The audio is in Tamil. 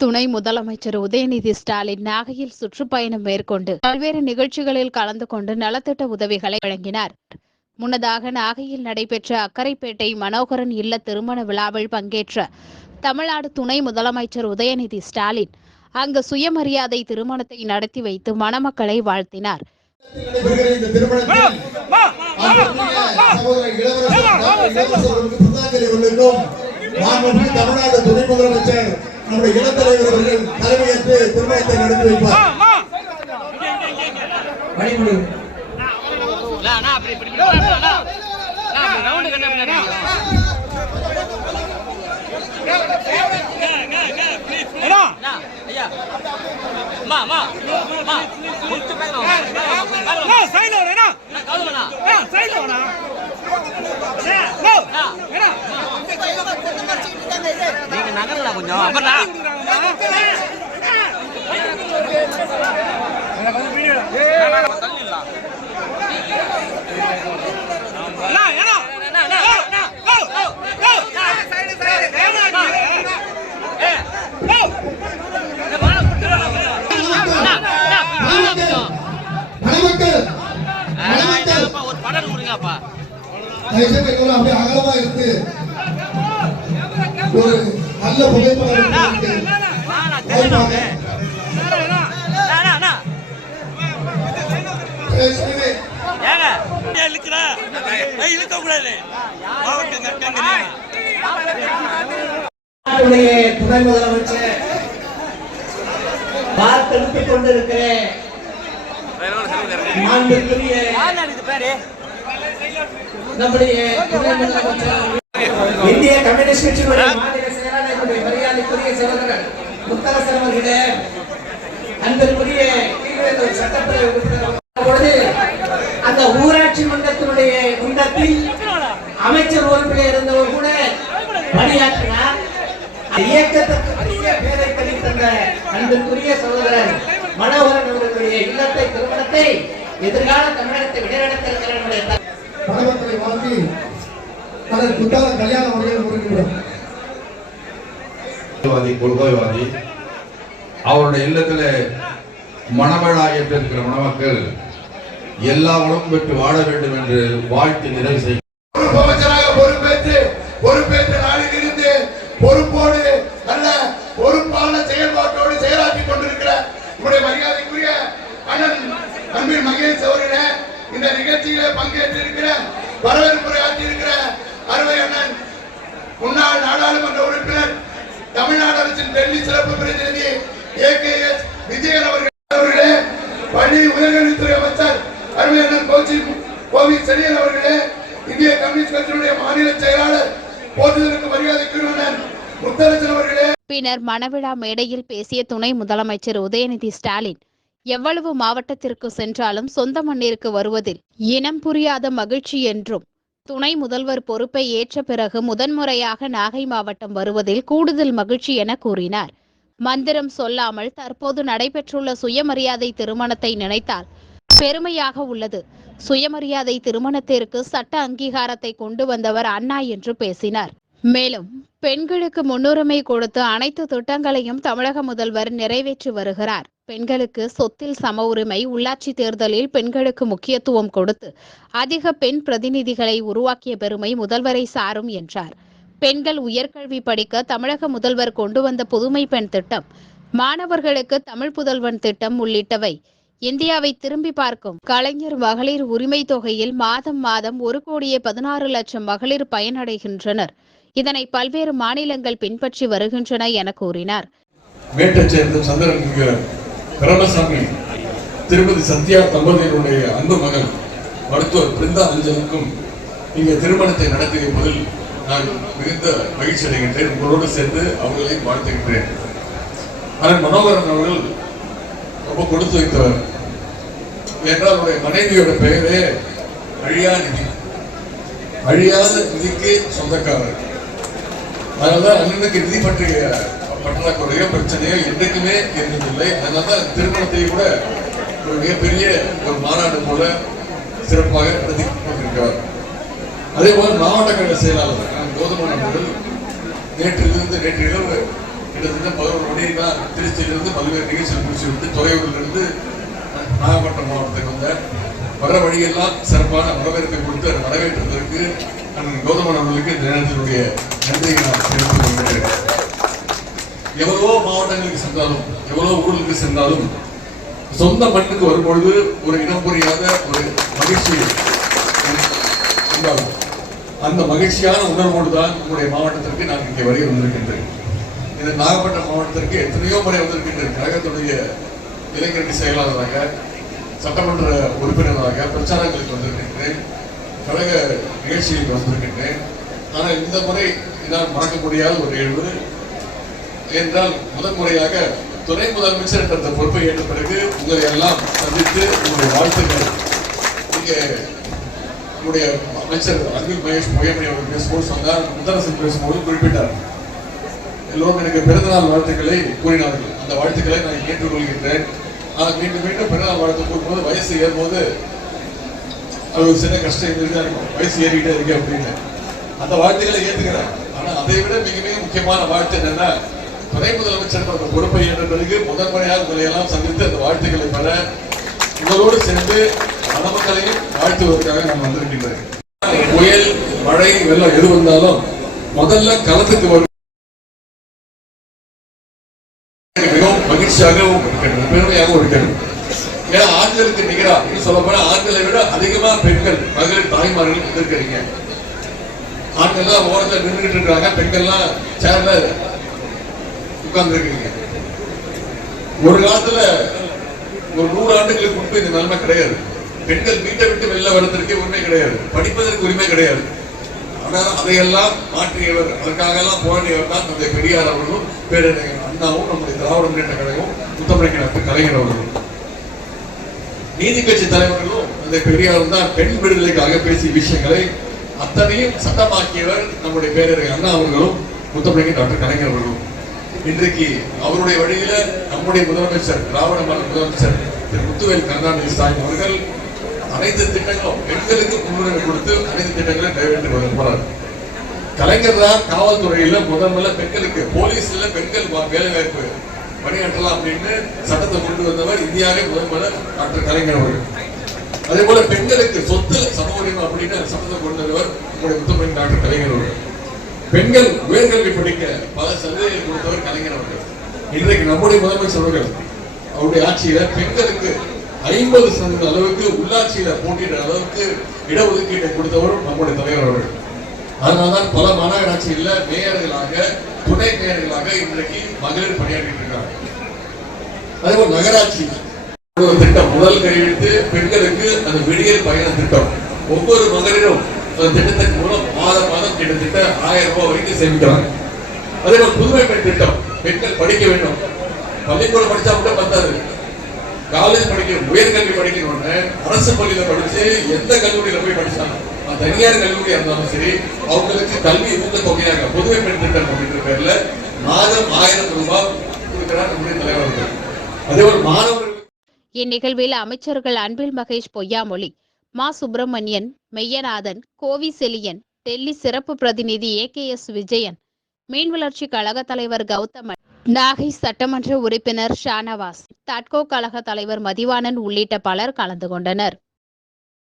துணை முதலமைச்சர் உதயநிதி ஸ்டாலின் நாகையில் சுற்றுப்பயணம் மேற்கொண்டு பல்வேறு நிகழ்ச்சிகளில் கலந்து கொண்டு நலத்திட்ட உதவிகளை வழங்கினார். முன்னதாக நாகையில் நடைபெற்ற அக்கரைப்பேட்டை மனோகரன் இல்ல திருமண விழாவில் பங்கேற்ற தமிழ்நாடு துணை முதலமைச்சர் உதயநிதி ஸ்டாலின் அங்கு சுயமரியாதை திருமணத்தை நடத்தி வைத்து மணமக்களை வாழ்த்தினார். தமிழ்நாடு துணை முதலமைச்சர் நம்முடைய இளத்தலைவர் அவர்கள் தலைமையேற்று திருமணத்தை நடத்தி வைப்பார். அண்ணா, நீங்க நகரலாம் கொஞ்சம் அப்புறம்ண்ணா. ஒரு படம் கொடுங்கப்பா அப்படியே அகலமா இருக்கு ஏய், இழுக்கக்கூடாது. மாவட்டம் கட்டங்க. நாட்டுடைய துணை முதலமைச்சர் வார்த்தெடுத்துக் கொண்டிருக்கிற நம்முடைய இந்திய கம்யூனிஸ்ட் கட்சியினுடைய மாநில செயலாளர்களுடைய மரியாதைக்குரிய சகோதரர் முத்தரசன் அவர்களே அன்பிற்குரிய சட்டப்பேரவை உறுப்பினர் அந்த ஊராட்சி மன்றத்தினுடைய குண்டத்தில் அமைச்சர் உறுப்பினர் இருந்தவர் கூட பணியாற்றினார். இயக்கத்திற்கு பெரிய பேரை கழித்தந்த அன்பிற்குரிய சகோதரர் மனோகரன் அவர்களுடைய இல்லத்தை திருமணத்தை எதிர்கால தமிழகத்தை விடைநடத்திருக்கிற நம்முடைய த- மணமக்களை வாழ்த்தி அதன் புத்தால கல்யாண முறையில் முடிக்கிறோம் கொள்கைவாதி அவருடைய இல்லத்தில் மணவிழா ஏற்றிருக்கிற மணமக்கள் எல்லா உடம்பு பெற்று வாழ வேண்டும் என்று வாழ்த்து நிறைவு செய்ய வரவேற்புரை ஆற்றியிருக்கிற அருமை அண்ணன் முன்னாள் நாடாளுமன்ற உறுப்பினர் தமிழ்நாடு அரசின் டெல்லி சிறப்பு பிரதிநிதி ஏ கே எஸ் விஜயன் அவர்கள் அவர்களே பள்ளி உயர்கல்வித்துறை அமைச்சர் அருமை அண்ணன் கோச்சி கோவி செழியன் அவர்களே இந்திய கம்யூனிஸ்ட் கட்சியினுடைய மாநில செயலாளர் போற்றுதலுக்கு மரியாதைக்குரிய அண்ணன் முத்தரசன் அவர்களே. பின்னர் மணவிழா மேடையில் பேசிய துணை முதலமைச்சர் உதயநிதி ஸ்டாலின் எவ்வளவு மாவட்டத்திற்கு சென்றாலும் சொந்த மண்ணிற்கு வருவதில் இனம் புரியாத மகிழ்ச்சி என்றும் துணை முதல்வர் பொறுப்பை ஏற்ற பிறகு முதன்முறையாக நாகை மாவட்டம் வருவதில் கூடுதல் மகிழ்ச்சி என கூறினார். மந்திரம் சொல்லாமல் தற்போது நடைபெற்றுள்ள சுயமரியாதை திருமணத்தை நினைத்தால் பெருமையாக உள்ளது. சுயமரியாதை திருமணத்திற்கு சட்ட அங்கீகாரத்தை கொண்டு வந்தவர் அண்ணா என்று பேசினார். மேலும் பெண்களுக்கு முன்னுரிமை கொடுத்து அனைத்து திட்டங்களையும் தமிழக முதல்வர் நிறைவேற்றி வருகிறார். பெண்களுக்கு சொத்தில் சம உரிமை உள்ளாட்சி தேர்தலில் பெண்களுக்கு முக்கியத்துவம் கொடுத்து அதிக பெண் பிரதிநிதிகளை உருவாக்கிய பெருமை முதல்வரை சாரும் என்றார். பெண்கள் உயர்கல்வி படிக்க தமிழக முதல்வர் கொண்டு வந்த புதுமை பெண் திட்டம் மாணவர்களுக்கு தமிழ் புதல்வன் திட்டம் உள்ளிட்டவை. இந்தியாவை திரும்பி பார்க்கும் கலைஞர் மகளிர் உரிமை தொகையில் மாதம் மாதம் ஒரு கோடியே பதினாறு லட்சம் மகளிர் பயனடைகின்றனர். இதனை பல்வேறு மாநிலங்கள் பின்பற்றி வருகின்றன என கூறினார். மேட்டைச் திருமதி சத்யா தம்பதியினுடைய அன்பு மகன் மருத்துவர் பிருந்தா அஞ்சலுக்கும் இங்கே திருமணத்தை நடத்திய முதல் நான் மிகுந்த மகிழ்ச்சி அடைகின்றேன். உங்களோடு சேர்ந்து அவர்களை வாழ்த்துகின்றேன். ஆனால் மனோகரன் அவர்கள் ரொம்ப கொடுத்து வைத்தவர். என்றால் அவருடைய மனைவியோட பெயரே அழியா நிதி அழியாத நிதிக்கு சொந்தக்காரர். அதனால அண்ணனுக்கு நிதி பற்றிய பற்றாக்குறையோ பிரச்சனையோ என்றைக்குமே இருந்ததில்லை. அதனாலதான் திருமணத்தை கூட ஒரு மிகப்பெரிய ஒரு மாநாடு போல சிறப்பாக நடத்தி கொண்டிருக்கிறார் அதே போல மாவட்ட கழக செயலாளர் நான் கோதுமன் அவர்கள் நேற்றிலிருந்து நேற்று இரவு கிட்டத்தட்ட பதினோரு மணி தான் திருச்சியிலிருந்து பல்வேறு நிகழ்ச்சிகள் முடிச்சு விட்டு துறையூரிலிருந்து நாகப்பட்டினம் மாவட்டத்துக்கு வந்தேன் வர வழியெல்லாம் சிறப்பான வரவேற்பை கொடுத்து வரவேற்றதற்கு அண்ணன் கோதமன் அவர்களுக்கு இந்த நேரத்தினுடைய நன்றியை நான் தெரிவித்துக் கொள்கிறேன். எவ்வளவோ மாவட்டங்களுக்கு சென்றாலும் எவ்வளவோ ஊர்களுக்கு சென்றாலும் சொந்த மண்ணுக்கு வரும்பொழுது ஒரு இனம் புரியாத ஒரு மகிழ்ச்சி உண்டாகும். அந்த மகிழ்ச்சியான உணர்வோடு தான் உங்களுடைய மாவட்டத்திற்கு நான் இங்கே வருகை வந்திருக்கின்றேன் இந்த நாகப்பட்டினம் மாவட்டத்திற்கு எத்தனையோ முறை வந்திருக்கின்றேன். கழகத்துடைய இளைஞரணி செயலாளராக சட்டமன்ற உறுப்பினராக பிரச்சாரங்களுக்கு வந்திருக்கின்றேன். கழக நிகழ்ச்சியில் வந்திருக்கின்றேன். ஆனால் இந்த முறை என்னால் மறக்க முடியாத ஒரு நிகழ்வு என்றால் முதன் முறையாக துணை முதலமைச்சர் என்ற அந்த பொறுப்பை ஏற்ற பிறகு உங்களை எல்லாம் சந்தித்து உங்களுடைய வாழ்த்துக்கள். இங்கே உங்களுடைய அமைச்சர் அன்பில் மகேஷ் பொய்யமணி அவர்கள் பேசும்போது சொன்னார் முத்தரசன் பேசும்போது குறிப்பிட்டார். எல்லோரும் எனக்கு பிறந்தநாள் வாழ்த்துக்களை கூறினார்கள். அந்த வாழ்த்துக்களை நான் ஏற்றுக்கொள்கின்றேன். ஆனால் மீண்டும் மீண்டும் பிறந்தநாள் வாழ்த்து கூறும்போது வயசு ஏறும்போது அது ஒரு சின்ன கஷ்டம் இருந்துதான் இருக்கும். வயசு ஏறிக்கிட்டே இருக்கு அப்படின்னு. அந்த வாழ்த்துக்களை ஏற்றுக்கிறேன் ஆனால் அதை விட மிக மிக முக்கியமான வாழ்த்து என்னன்னா துணை முதலமைச்சர் என்ற பொறுப்பை ஏற்ற பிறகு முதன்முறையாக உங்களையெல்லாம் சந்தித்து அந்த வாழ்த்துக்களை பெற உங்களோடு சேர்ந்து மணமக்களையும் வாழ்த்துவதற்காக நான் வந்திருக்கின்றேன். புயல் மழை வெள்ளம் எது வந்தாலும் முதல்ல களத்துக்கு வரும். மிகவும் மகிழ்ச்சியாகவும் இருக்கிறது பெருமையாகவும் இருக்கிறது ஏன்னா ஆண்களுக்கு நிகரா? இன்னும் சொல்ல போனா ஆண்களை விட அதிகமா பெண்கள் மகளிர் தாய்மார்கள் வந்திருக்கிறீங்க. ஆண்கள்லாம் ஓரத்தில் நின்றுட்டு இருக்காங்க பெண்கள்லாம் சேர்ல உட்கார்ந்து இருக்கீங்க ஒரு காலத்துல ஒரு நூறு ஆண்டுகளுக்கு முன்பு இந்த நிலைமை கிடையாது. பெண்கள் வீட்டை விட்டு வெளில வர்றதற்கு உரிமை கிடையாது. படிப்பதற்கு உரிமை கிடையாது. ஆனால் அதையெல்லாம் மாற்றியவர் அதற்காக எல்லாம் போராடியவர் தான் தந்தை பெரியார் அவர்களும் பேரறிஞர் அண்ணாவும் நம்முடைய திராவிட முன்னேற்ற கழகமும் முத்தமிழ் கலைஞர் அவர்களும். நீதி கட்சி தலைவர்களும் அந்த பெரியாரும் தான் பெண் விடுதலைக்காக பேசிய விஷயங்களை அத்தனையும் சட்டமாக்கியவர் நம்முடைய பேரறிஞர் அண்ணா அவர்களும் முத்தமிழ் டாக்டர் கலைஞர் அவர்களும். இன்றைக்கு அவருடைய வழியில நம்முடைய முதலமைச்சர் திராவிட மாநில முதலமைச்சர் திரு முத்துவேல் கருணாநிதி ஸ்டாலின் அவர்கள் அனைத்து திட்டங்களும் பெண்களுக்கு முன்னுரிமை கொடுத்து அனைத்து திட்டங்களை நிறைவேற்றி வருகிறார் கலைஞர் தான் காவல்துறையில முதல் பெண்களுக்கு போலீஸ்ல பெண்கள் வா- வேலை வாய்ப்பு பணியாற்றலாம் அப்படின்னு சட்டத்தை கொண்டு வந்தவர் இந்தியாவே முதல் டாக்டர் கலைஞர் அவர்கள். அதே போல பெண்களுக்கு சொத்து சம உரிமை அப்படின்னு சட்டத்தை கொண்டு வந்தவர் நம்முடைய முத்தமிழ் டாக்டர் கலைஞர் அவர்கள். பெண்கள் உயர்கல்வி படிக்க பல சலுகைகள் கொடுத்தவர் கலைஞர் அவர்கள் இன்றைக்கு நம்முடைய முதலமைச்சர் அவர்கள் அவருடைய ஆட்சியில பெண்களுக்கு ஐம்பது சதவீத அளவுக்கு உள்ளாட்சியில போட்டியிட அளவுக்கு இடஒதுக்கீட்டை கொடுத்தவரும் நம்முடைய தலைவர் அவர்கள். அதனால்தான் பல மாநகராட்சியில் மேயர்களாக துணை மேயர்களாக இன்றைக்கு மகளிர் பணியாற்றிட்டு இருக்காங்க. அதே போல் நகராட்சி ஒரு திட்டம் முதல் கையெழுத்து பெண்களுக்கு அந்த விடியல் பயண திட்டம். ஒவ்வொரு மகளிரும் அந்த திட்டத்தின் மூலம் மாதம் மாதம் கிட்டத்தட்ட ஆயிரம் ரூபாய் வரைக்கும் சேமிக்கிறாங்க அதே போல புதுமை பெண் திட்டம் பெண்கள் படிக்க வேண்டும். பள்ளிக்கூடம் படிச்சா கூட பத்தாது. காலேஜ் படிக்க உயர்கல்வி படிக்கணும்னு அரசு பள்ளியில படிச்சு எந்த கல்லூரியில போய் படிச்சாங்க தனியார் கல்லூரியா இருந்தாலும் சரி அவங்களுக்கு கல்வி ஊக்கத்தொகையாக புதுமை பெண் திட்டம் அப்படின்ற பேர்ல மாதம் ஆயிரம் ரூபாய் கொடுக்கிறார் நம்முடைய தலைவர்கள். அதே போல் மாணவர்கள் இந்நிகழ்வில் அமைச்சர்கள் அன்பில் மகேஷ் பொய்யாமொழி மா சுப்பிரமணியன் மெய்யநாதன் கோவி செலியன் டெல்லி சிறப்பு பிரதிநிதி ஏ கே எஸ் விஜயன் மீன் வளர்ச்சி கழக தலைவர் கௌதமன் நாகை சட்டமன்ற உறுப்பினர் ஷானவாஸ் தட்கோ கழக தலைவர் மதிவாணன் உள்ளிட்ட பலர் கலந்து கொண்டனர்.